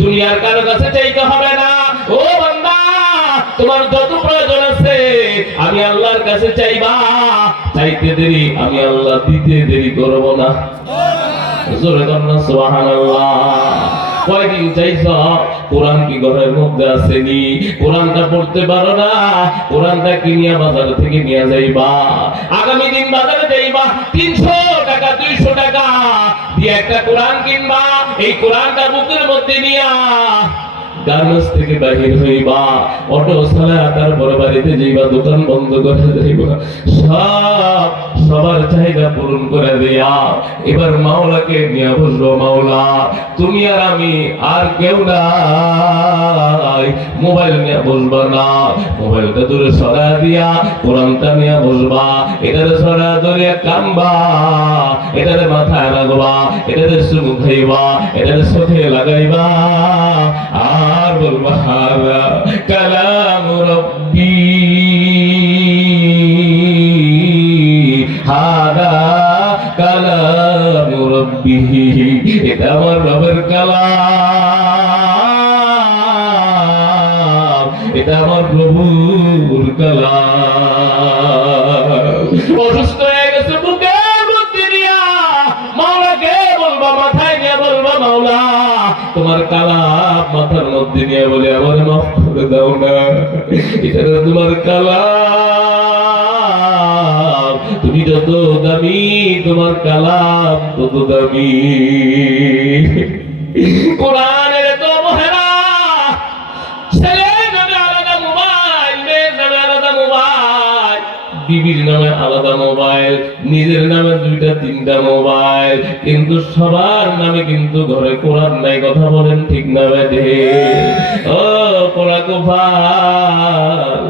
দুনিয়ার কারো কাছে চাইতে হবে না। ও বান্দা, তোমার যত প্রয়োজন আছে আমি আল্লাহর কাছে চাইবা, চাইতে দেরি আমি আল্লাহ দিতে দেরি করব না। জোরে কন্যা সুবহানাল্লাহ। কয়দিন চাইছ? কোরআন কি ঘরের মধ্যে আসেনি? কোরআনটা পড়তে পারো না, কোরআনটা কিনিয়া বাজার থেকে নিয়ে যাইবা। আগামী দিন বাজারে যাইবা, 300 টাকা 200 টাকা দিয়ে একটা কোরআন কিনবা। এই কোরআনটা বুকের মধ্যে নিয়া গার্মেন্টস থেকে বাহির হইবা, অটো চালা তারপরে বাড়িতে যাইবা, দোকান বন্ধ করে যাইবা, সবার চাহিদা পূরণ করে দিয়া এবার মাওলাকে নিয়ে বসবো। মাওলা তুমি আর আমি আর কেউ নাই। মোবাইল নিয়ে বসবা না, মোবাইলটা দূরে সরা দিয়া কোরআনটা নিয়ে বসবা। এটারে সরা ধরে কানবা, এটারে মাথায় রাখবা, এটারে চুমু খাইবা, এটারে চোখে লাগাইবা আর বলবা হাযা কালাম রব্বি, হাযা কালাম রব্বি, এটা আমার রবের কালাম, এটা আমার প্রভুর কালাম। অসুস্থ হয়ে গেছে বুকের মধ্যে নিয়া মাওলাকে বলবা, মাথায় নিয়ে বলবা মাওলা তোমার কালাম মাথার মধ্যে নিয়ে বলে আমার মাফ করে দাও না, এটা তোমার কালাম, তুমি যত দামি তোমার কালাম তত দামি। কোরআনের তো মহেরা, ছেলের নামে আলাদা মোবাইল, মেয়ের নামে আলাদা মোবাইল, বিবির নামে আলাদা মোবাইল, নিজের নামে 2টা 3টা মোবাইল, কিন্তু সবার নামে কিন্তু ঘরে কোরআন নাই। কথা বলেন ঠিক না বেঠে? ও পোড়া গোপাল,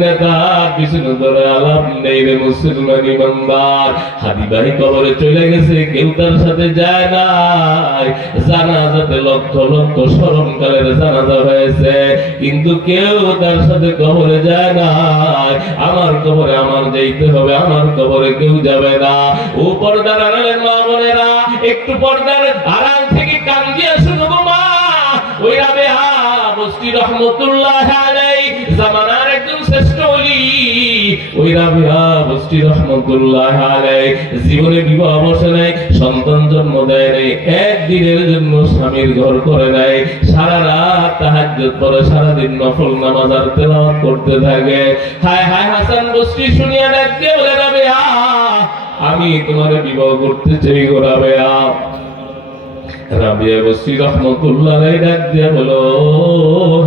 নেতার পিছনে ধরে আলাপ নেই রে মুসলমান ইমানদার। হাদি ভাই কবরে চলে গেছে, কেউ তার সাথে যায় নাই। জানাজাতে লক্ষ লক্ষ স্মরণকালের জানাজা হয়েছে, কিন্তু কেউ তার সাথে কবরে যায় নাই। আমার কবরে আমার যাইতে হবে, আমার কবরে কেউ যাবে না। ও পর্দার আড়ালের মা বোনেরা, একটু পর্দার আড়াল থেকে কান দিয়ে শুনো গো মা। ওই রাবেয়া বস্তি রহমতুল্লাহ আলাইহি জামানার একজন শ্রেষ্ঠ ওলি, ওই রাবেয়া বস্তি রহমতুল্লাহ আলাইহি জীবনে বিবাহ বসে নাই, সন্তান জন্ম দেয় নাই, একদিনের জন্য স্বামীর ঘর করে নাই। সারা রাত তাহাজ্জুদ পড়ে, সারা দিন নফল নামাজ আর তেলাওয়াত করতে থাকে। হায় হায় হাসান বস্তি শুনিয়া ডাক দিয়ে বলে রাবেয়া আমি তোমারে বিবাহ করতে চাই গো রাবেয়া। রাবিয়া বস্তি রহমতুল্লাহ আলাইহি ডাক দিয়ে বলো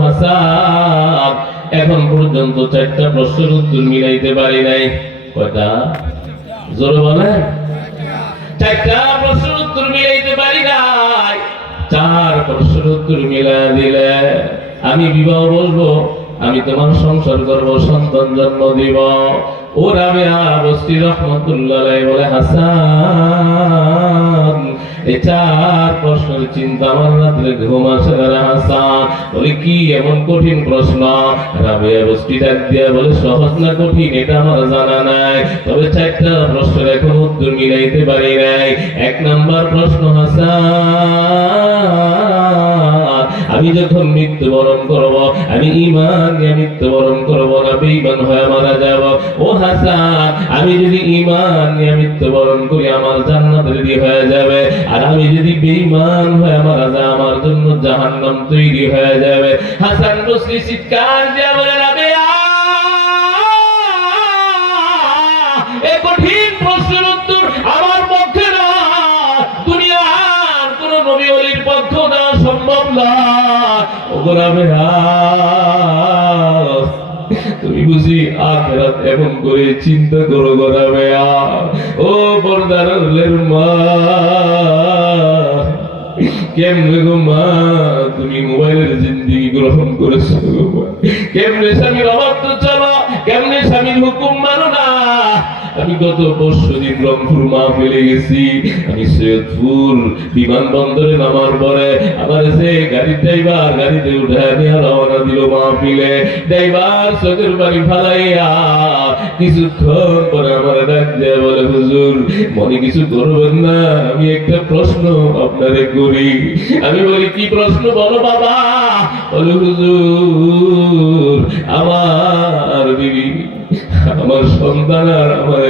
হাসান এখন পর্যন্ত 4টা প্রশ্নের উত্তর মিলাইতে পারি নাই। কয়টা? জোরে বলেন। 4টা প্রশ্নের উত্তর মিলাইতে পারি নাই। 4 প্রশ্নের উত্তর মিলা দিলে আমি বিবাহ বলবো, আমি তোমার সংসার করব, সন্তান জন্ম দিব। ও রাবিয়া বস্তি রহমতুল্লাহ আলাইহি বলে হাসান এই 4 প্রশ্নের চিন্তা আমার রাত্রে ঘুম আসে না। হাসান বলে কি এমন কঠিন প্রশ্ন? রাবিয়া বস্তি ডাক দিয়া বলে সহজ না কঠিন এটা আমার জানা নাই, তবে 4টা প্রশ্নের এখন উত্তর মিলাইতে পারি নাই। 1 নাম্বার প্রশ্ন, হাসান আমি যখন মৃত্যুবরণ করব আমি ঈমান নিয়ে মৃত্যুবরণ করব না বেঈমান হয়ে মারা যাব? ও হাসান আমি যদি ঈমান নিয়ে মৃত্যুবরণ করি আমার জান্নাত রেডি হয়ে যাবে, আর আমি যদি বেঈমান হয়ে মারা যাই আমার জন্য জাহান্নাম তৈরি হয়ে যাবে। হাসান বসরি চিৎকার দিয়ে বলে রাবেয়া এই কঠিন প্রশ্নের উত্তর আমার পক্ষে না, দুনিয়ার কোন নবী ওলির পক্ষে দেওয়া সম্ভব না। ও রাবেয়া তুমি বুঝি আখিরাত এমন করে চিন্তা করো গো রাবেয়া। ও পর্দার আড়ালের মা, কেমনে গো মা তুমি মোবাইলের জিন্দেগি গ্রহণ করেছো গো মা? কেমনে স্বামীর অবাধ্য চলো, কেমনে স্বামীর হুকুম মানো না? আমি গত পরশুদিন রংপুর মাহফিলে গেছি। আমি সৈয়দপুর বিমানবন্দরে নামার পরে আমার যে গাড়ির ড্রাইভার গাড়িতে উঠায় নিয়ে রওনা দিল মাহফিলে। ড্রাইভার চোখের পানি ফালাইয়া কিছুক্ষণ পরে আমার ডাক দেয়া বলে, হুজুর মনে কিছু করবেন না, আমি একটা প্রশ্ন আপনারে করি। আমি বলি, কি প্রশ্ন বলো বাবা? বলে, হুজুর আমার বিবি, আমার সন্তান আর আমার